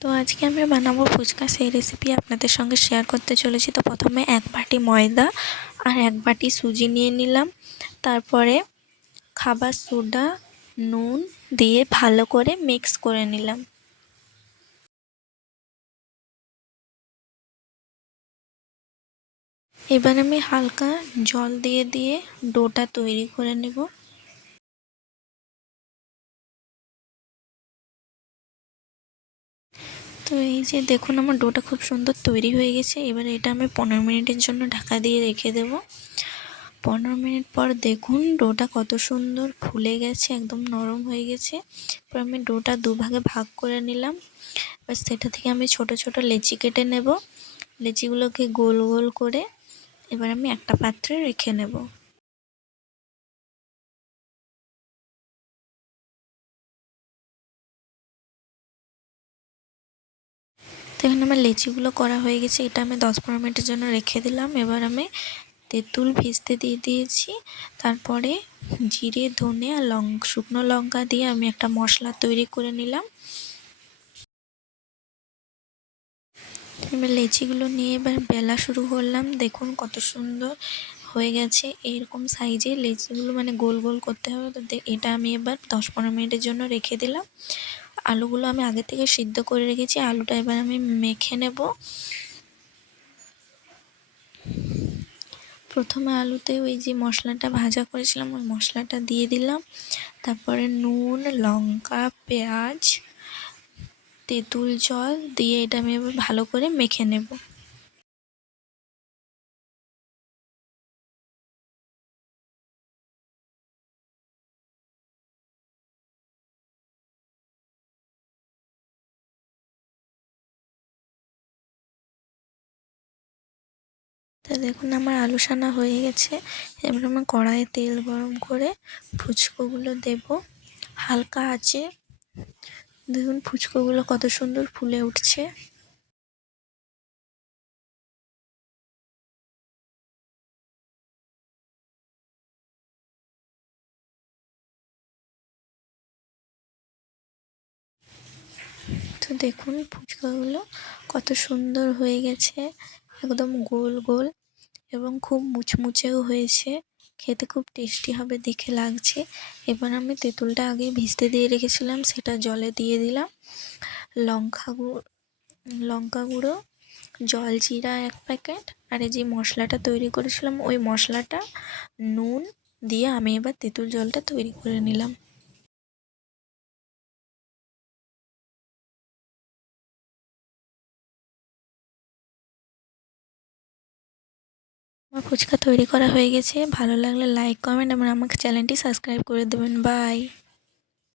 তো আজকে আমি বানাবো ফুচকা, সেই রেসিপি আপনাদের সঙ্গে শেয়ার করতে চলেছি। তো প্রথমে 1 বাটি ময়দা আর 1 বাটি সুজি নিয়ে নিলাম। তারপরে খাবার সোডা, নুন দিয়ে ভালো করে মিক্স করে নিলাম। এবার আমি হালকা জল দিয়ে ডোটা তৈরি করে নেব। তো এই যে দেখুন, আমার ডোটা খুব সুন্দর তৈরি হয়ে গেছে। এবারে এটা আমি 15 মিনিটের জন্য ঢাকা দিয়ে রেখে দেব। 15 মিনিট পর দেখুন ডোটা কত সুন্দর ফুলে গেছে, একদম নরম হয়ে গেছে। এবার আমি ডোটা দুভাগে ভাগ করে নিলাম। এবার সেটা থেকে আমি ছোট ছোট লেচি কেটে নেব। লেচিগুলোকে গোল গোল করে এবার আমি একটা পাত্রে রেখে নেব। তো এখানে আমার লেচিগুলো করা হয়ে গেছে। এটা আমি 10-15 মিনিটের জন্য রেখে দিলাম। এবার আমি তেঁতুল ভিজতে দিয়ে দিয়েছি। তারপরে জিরে, ধনে আর শুকনো লঙ্কা দিয়ে আমি একটা মশলা তৈরি করে নিলাম। এবার লেচিগুলো নিয়ে এবার বেলা শুরু করলাম। দেখুন কত সুন্দর হয়ে গেছে। এইরকম সাইজে লেচিগুলো মানে গোল গোল করতে হবে। তো এটা আমি এবার 10-15 মিনিটের জন্য রেখে দিলাম। আলুগুলো আমি আগে থেকে সিদ্ধ করে রেখেছি। আলুটা এবার আমি মেখে নেব। প্রথমে আলুতে ওই যে মশলাটা ভাজা করেছিলাম ওই মশলাটা দিয়ে দিলাম। তারপরে নুন, লঙ্কা, পেঁয়াজ, তেঁতুল জল দিয়ে এটা আমি এবার ভালো করে মেখে নেব। তো দেখুন আমার আলু সানা হয়ে গেছে। এবার আমি কড়াইয়ে তেল গরম করে ফুচকাগুলো দেব হালকা আঁচে। দেখুন ফুচকাগুলো কত সুন্দর ফুলে উঠছে। তো দেখুন ফুচকাগুলো কত সুন্দর হয়ে গেছে, একদম গোল গোল এবং খুব মুচমুচেও হয়েছে। খেতে খুব টেস্টি হবে দেখে লাগছে। এবার আমি তেঁতুলটা আগে ভিজতে দিয়ে রেখেছিলাম, সেটা জলে দিয়ে দিলাম। লঙ্কা গুঁড়ো, জলজিরা 1 প্যাকেট আর এই যে মশলাটা তৈরি করেছিলাম ওই মশলাটা, নুন দিয়ে আমি এবার তেঁতুল জলটা তৈরি করে নিলাম। আমার ফুচকা তৈরি করা হয়ে গেছে। ভালো লাগলে লাইক, কমেন্ট এবং আমার চ্যানেলটি সাবস্ক্রাইব করে দেবেন। বাই।